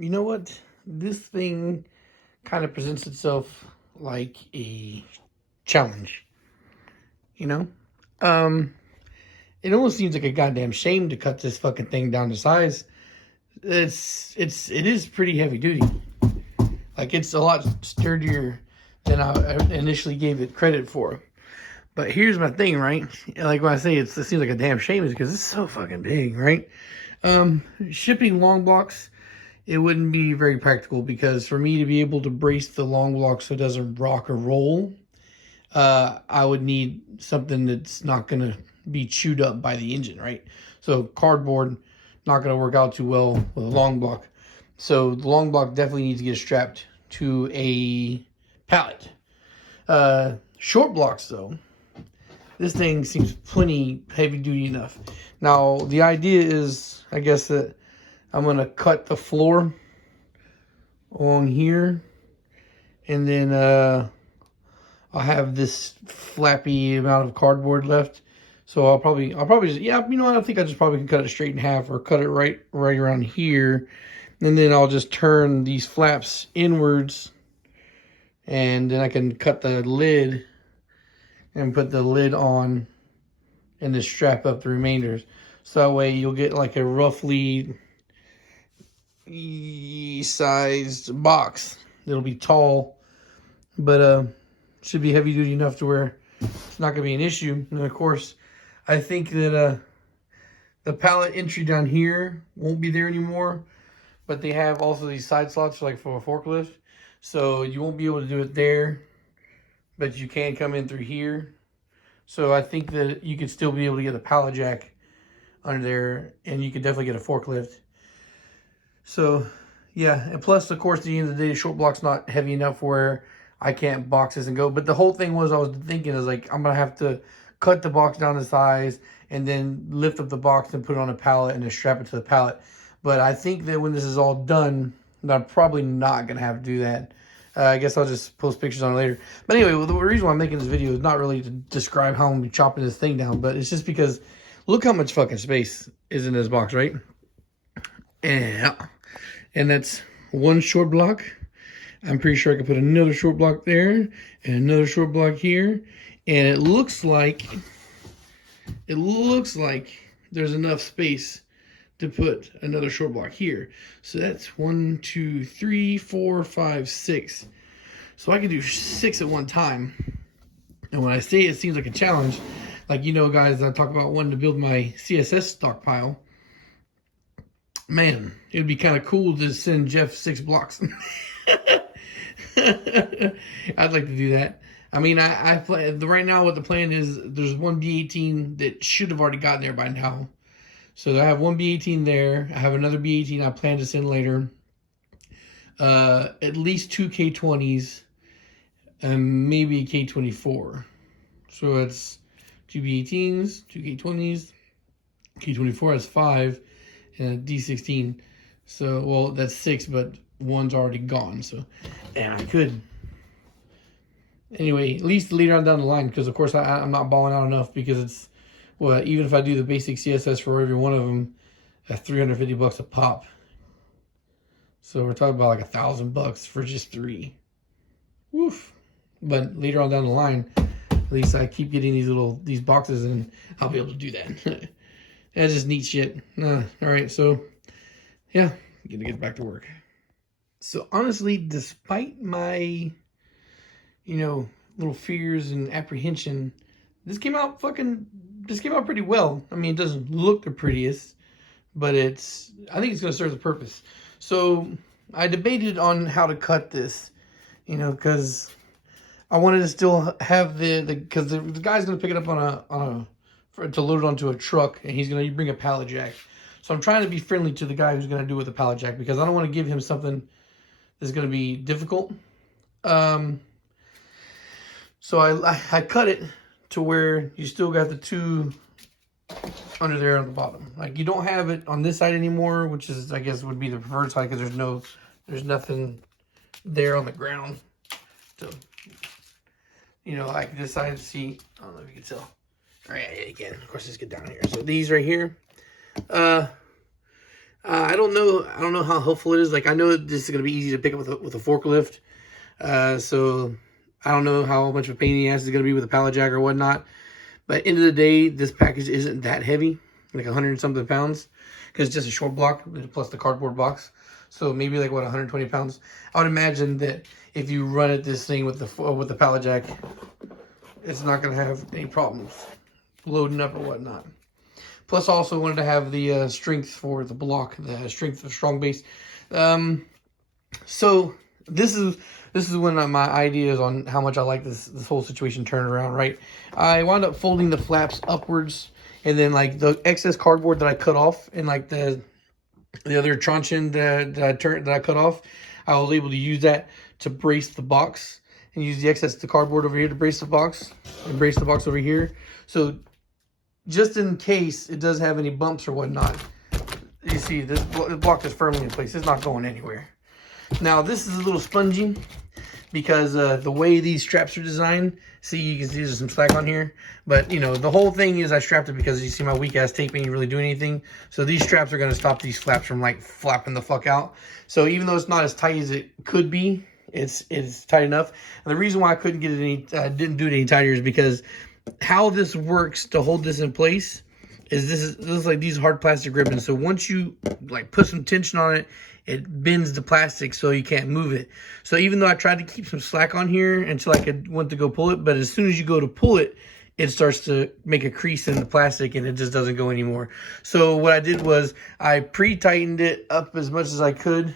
You know what? This thing kind of presents itself like a challenge. You know, um, it almost seems like a goddamn shame to cut this fucking thing down to size. It is pretty heavy duty. Like it's a lot sturdier than I initially gave it credit for. But here's my thing, right? Like when I say it seems like a damn shame, is because it's so fucking big, right? Shipping long blocks, it wouldn't be very practical because for me to be able to brace the long block so it doesn't rock or roll, I would need something that's not gonna be chewed up by the engine, right? So cardboard, not gonna work out too well with a long block. So the long block definitely needs to get strapped to a pallet. Short blocks though, this thing seems plenty heavy duty enough. Now the idea is, I guess, that I'm gonna cut the floor along here, and then I'll have this flappy amount of cardboard left. So I'll probably just, yeah, you know what? I think I just probably can cut it straight in half or cut it right around here, and then I'll just turn these flaps inwards, and then I can cut the lid and put the lid on, and then strap up the remainders. So that way you'll get like a roughly sized box. It'll be tall, but should be heavy duty enough to where it's not gonna be an issue. And of course, I think that the pallet entry down here won't be there anymore, but they have also these side slots like for a forklift, so you won't be able to do it there, but you can come in through here. So I think that you could still be able to get a pallet jack under there, and you could definitely get a forklift. So yeah, and plus, of course, at the end of the day, the short block's not heavy enough where I can't box this and go. But the whole thing was, I was thinking is like, I'm gonna have to cut the box down to size and then lift up the box and put it on a pallet and then strap it to the pallet. But I think that when this is all done, I'm probably not gonna have to do that. I guess I'll just post pictures on it later. But anyway, well, the reason why I'm making this video is not really to describe how I'm gonna be chopping this thing down, but it's just because look how much fucking space is in this box, right? Yeah. And that's one short block. I'm pretty sure I could put another short block there and another short block here. And it looks like there's enough space to put another short block here. So that's 1, 2, 3, 4, 5, 6. So I can do 6 at one time. And when I say it seems like a challenge, like, you know, guys, I talk about wanting to build my CSS stockpile. Man, it'd be kind of cool to send Jeff 6 blocks. I'd like to do that. I mean, I play right now. What the plan is, there's one B18 that should have already gotten there by now. So I have one B18 there. I have another B18 I plan to send later. At least 2 K20s and maybe a K24. So it's 2 B18s, 2 K20s, K24 has 5, and a D16. So, well, that's 6, but one's already gone. So, and I could. Anyway, at least later on down the line, because of course I'm not balling out enough, because it's, well, even if I do the basic CSS for every one of them, at $350 a pop. So we're talking about like $1,000 for just 3. Woof. But later on down the line, at least I keep getting these boxes, and I'll be able to do that. That's just neat shit. All right, so yeah, gonna get back to work. So honestly, despite my, little fears and apprehension, this came out pretty well. I mean, it doesn't look the prettiest, but I think it's gonna serve the purpose. So I debated on how to cut this, because I wanted to still have because the guy's gonna pick it up to load it onto a truck, and he's gonna bring a pallet jack. So I'm trying to be friendly to the guy who's gonna do it with the pallet jack, because I don't want to give him something that's gonna be difficult. So I cut it to where you still got the 2 under there on the bottom. Like, you don't have it on this side anymore, which is, I guess, would be the preferred side, because there's nothing there on the ground to, like this side. See, I don't know if you can tell. All right, again, of course, let's get down here. So these right here, I don't don't know. I don't know how helpful it is. Like, I know this is gonna be easy to pick up with a forklift. So I don't know how much of a pain in the ass it's gonna be with a pallet jack or whatnot. But end of the day, this package isn't that heavy, like 100 and something pounds, because it's just a short block plus the cardboard box. So maybe like what, 120 pounds. I would imagine that if you run at this thing with the pallet jack, it's not gonna have any problems loading up or whatnot. Plus, I also wanted to have the strength for the block, the strength of strong base. So this is one of my ideas on how much I like this whole situation turned around. Right, I wound up folding the flaps upwards, and then like the excess cardboard that I cut off, and like the other truncheon that I cut off, I was able to use that to brace the box, and use the excess of the cardboard over here to brace the box, and brace the box over here. So just in case it does have any bumps or whatnot, you see this block is firmly in place. It's not going anywhere. Now this is a little spongy because the way these straps are designed, see, you can see there's some slack on here, but you know, the whole thing is I strapped it because you see my weak ass tape ain't really doing anything. So these straps are going to stop these flaps from like flapping the fuck out. So even though it's not as tight as it could be, it's tight enough. And the reason why I couldn't get it any didn't do it any tighter is because how this works to hold this in place is this is like these hard plastic ribbons. So once you like put some tension on it, it bends the plastic so you can't move it. So even though I tried to keep some slack on here until I went to go pull it, but as soon as you go to pull it, it starts to make a crease in the plastic and it just doesn't go anymore. So what I did was I pre-tightened it up as much as I could,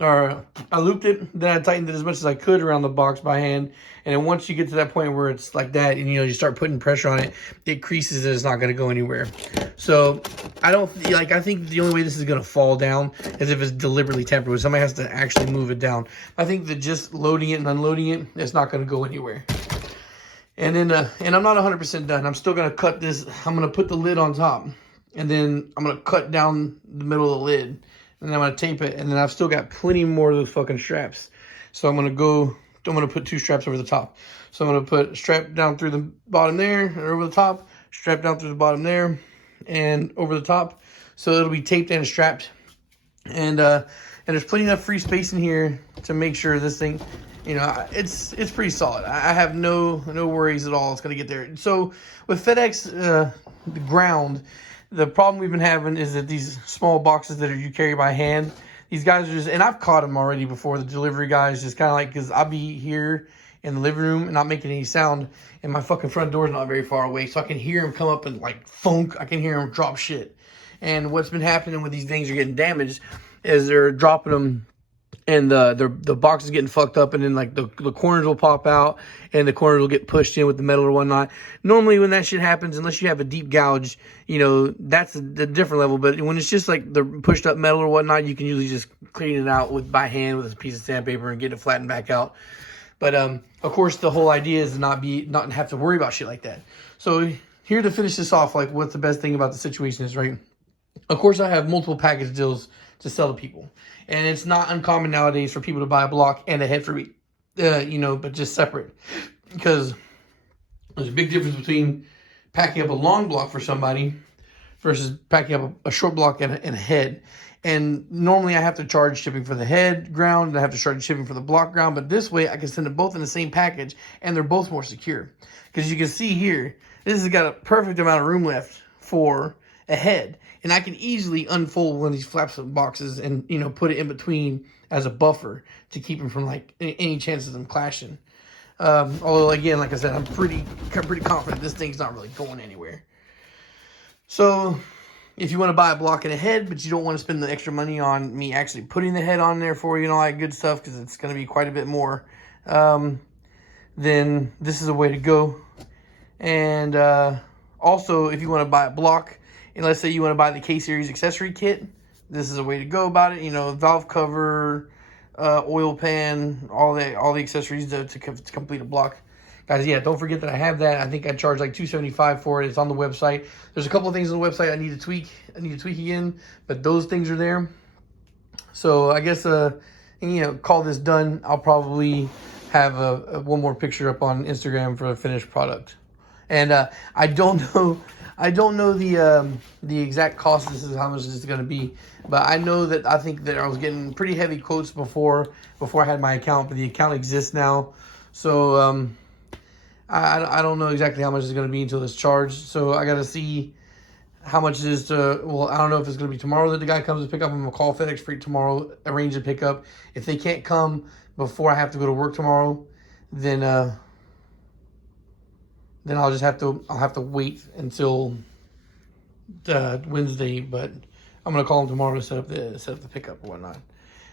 or I looped it, then I tightened it as much as I could around the box by hand. And then once you get to that point where it's like that, and you know, you start putting pressure on it, it creases and it's not going to go anywhere. So I think the only way this is going to fall down is if it's deliberately tampered with. Somebody has to actually move it down. I think that just loading it and unloading it, it's not going to go anywhere. And then, and I'm not 100% done. I'm still going to cut this. I'm going to put the lid on top, and then I'm going to cut down the middle of the lid, and then I'm going to tape it. And then I've still got plenty more of those fucking straps. So I'm going to put 2 straps over the top. So I'm going to put a strap down through the bottom there and over the top, strap down through the bottom there and over the top. So it'll be taped and strapped. And there's plenty enough free space in here to make sure this thing, you know, it's pretty solid. I have no worries at all. It's going to get there. So with FedEx, the ground, the problem we've been having is that these small boxes that you carry by hand, these guys are just, and I've caught them already before, the delivery guys, just kind of like, because I'll be here in the living room and not making any sound, and my fucking front door is not very far away, so I can hear them come up and like funk. I can hear them drop shit. And what's been happening when these things are getting damaged is they're dropping them, and the box is getting fucked up, and then like the corners will pop out, and the corners will get pushed in with the metal or whatnot. Normally when that shit happens, unless you have a deep gouge, you know, that's a different level. But when it's just like the pushed up metal or whatnot, you can usually just clean it out by hand with a piece of sandpaper and get it flattened back out. But of course, the whole idea is to not have to worry about shit like that. So here to finish this off, like what the best thing about the situation is, right? Of course, I have multiple package deals to sell to people, and it's not uncommon nowadays for people to buy a block and a head for me, you know, but just separate, because there's a big difference between packing up a long block for somebody versus packing up a short block and a head. And normally I have to charge shipping for the head ground, and I have to charge shipping for the block ground, but this way I can send them both in the same package, and they're both more secure. Because you can see here, this has got a perfect amount of room left for a head, and I can easily unfold one of these flaps of boxes and, you know, put it in between as a buffer to keep them from like any chances of them clashing. Although again, like I said, I'm pretty confident this thing's not really going anywhere. So if you want to buy a block and a head, but you don't want to spend the extra money on me actually putting the head on there for you and all that good stuff, because it's going to be quite a bit more, then this is a way to go. And also, if you want to buy a block, and let's say you want to buy the K-Series accessory kit, this is a way to go about it. You know, valve cover, oil pan, all the accessories to complete a block. Guys, yeah, don't forget that I have that. I think I charge like $275 for it. It's on the website. There's a couple of things on the website I need to tweak. Again, but those things are there. So I guess, call this done. I'll probably have one more picture up on Instagram for a finished product. And I don't know I don't know the exact cost. This is how much this is going to be, but I know that I think that I was getting pretty heavy quotes before I had my account, but the account exists now, so I don't know exactly how much it's going to be until it's charged. So I got to see how much it is to. Well, I don't know if it's going to be tomorrow that the guy comes to pick up. I'm gonna call FedEx Freight tomorrow, arrange the pickup. If they can't come before I have to go to work tomorrow, then I'll just have to wait until Wednesday. But I'm gonna call them tomorrow to set up the pickup or whatnot.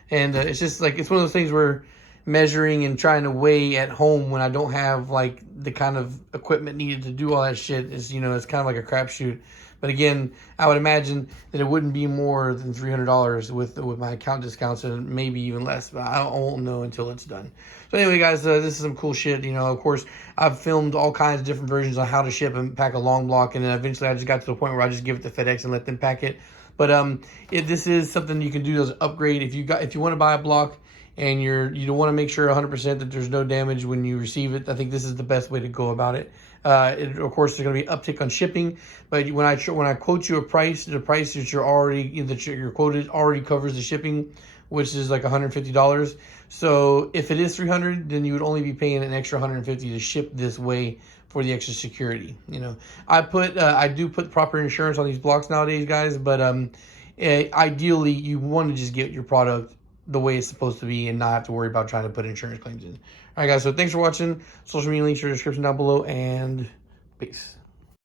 And it's just like it's one of those things where measuring and trying to weigh at home when I don't have like the kind of equipment needed to do all that shit is, it's kind of like a crapshoot. But again, I would imagine that it wouldn't be more than $300 with my account discounts, and maybe even less. But I won't know until it's done. So anyway, guys, this is some cool shit. Of course, I've filmed all kinds of different versions on how to ship and pack a long block, and then eventually I just got to the point where I just give it to FedEx and let them pack it. But this is something you can do as an upgrade if you want to buy a block and you don't want to make sure 100% that there's no damage when you receive it. I think this is the best way to go about it. Of course, there's going to be an uptick on shipping, but when I quote you a price, the price that you're quoted already covers the shipping, which is like $150. So if it is $300, then you would only be paying an extra $150 to ship this way for the extra security. I do put proper insurance on these blocks nowadays, guys, but ideally you want to just get your product the way it's supposed to be and not have to worry about trying to put insurance claims in. All right, guys, so thanks for watching. Social media links are in the description down below, and peace.